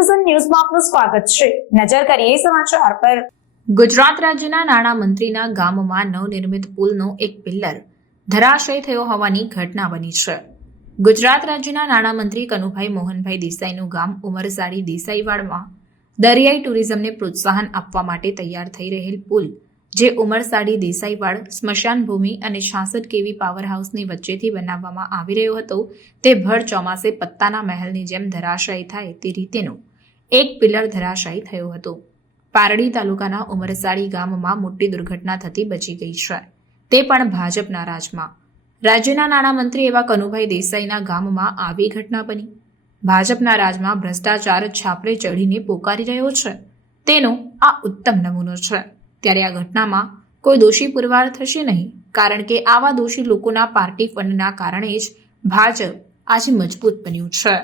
Television ન્યૂઝમાં આપનું સ્વાગત છે. નજર કરીએ સમાચાર પર. ગુજરાત રાજ્યના નાણામંત્રીના ગામમાં નવનિર્મિત પુલનો એક પિલ્લર ધરાશય થયો હોવાની ઘટના બની છે. ગુજરાત રાજ્યના નાણામંત્રી કનુભાઈ મોહનભાઈ દેસાઈનું ગામ ઉમરસારી દેસાઈવાડમાં દરિયાઈ ટુરિઝમને પ્રોત્સાહન આપવા માટે તૈયાર થઈ રહેલ પુલ, જે ઉમરસાડી દેસાઈવાડ, સ્મશાન ભૂમિ અને છાસઠ કેવી પાવર હાઉસની વચ્ચેથી બનાવવામાં આવી રહ્યો હતો, તે ભર ચોમાસે પત્તાના મહેલની જેમ ધરાશય થાય તે રીતેનો એક પિલ્લર ધરાશાયી થયો હતો. પારડી તાલુકાના ઉમરસાડી ગામમાં મોટી દુર્ઘટના થતી બચી ગઈ છે. તે પણ ભાજપના રાજમાં. રાજ્યના નાણામંત્રી એવા કનુભાઈ દેસાઈના ગામમાં આવી ઘટના બની. ભાજપના રાજમાં ભ્રષ્ટાચાર છાપરે ચઢીને પોકારી રહ્યો છે. તેનો આ ઉત્તમ નમૂનો છે. ત્યારે આ ઘટનામાં કોઈ દોષી પુરવાર થશે નહીં, કારણ કે આવા દોષી લોકોના પાર્ટી ફંડના કારણે જ ભાજપ આજે મજબૂત બન્યું છે.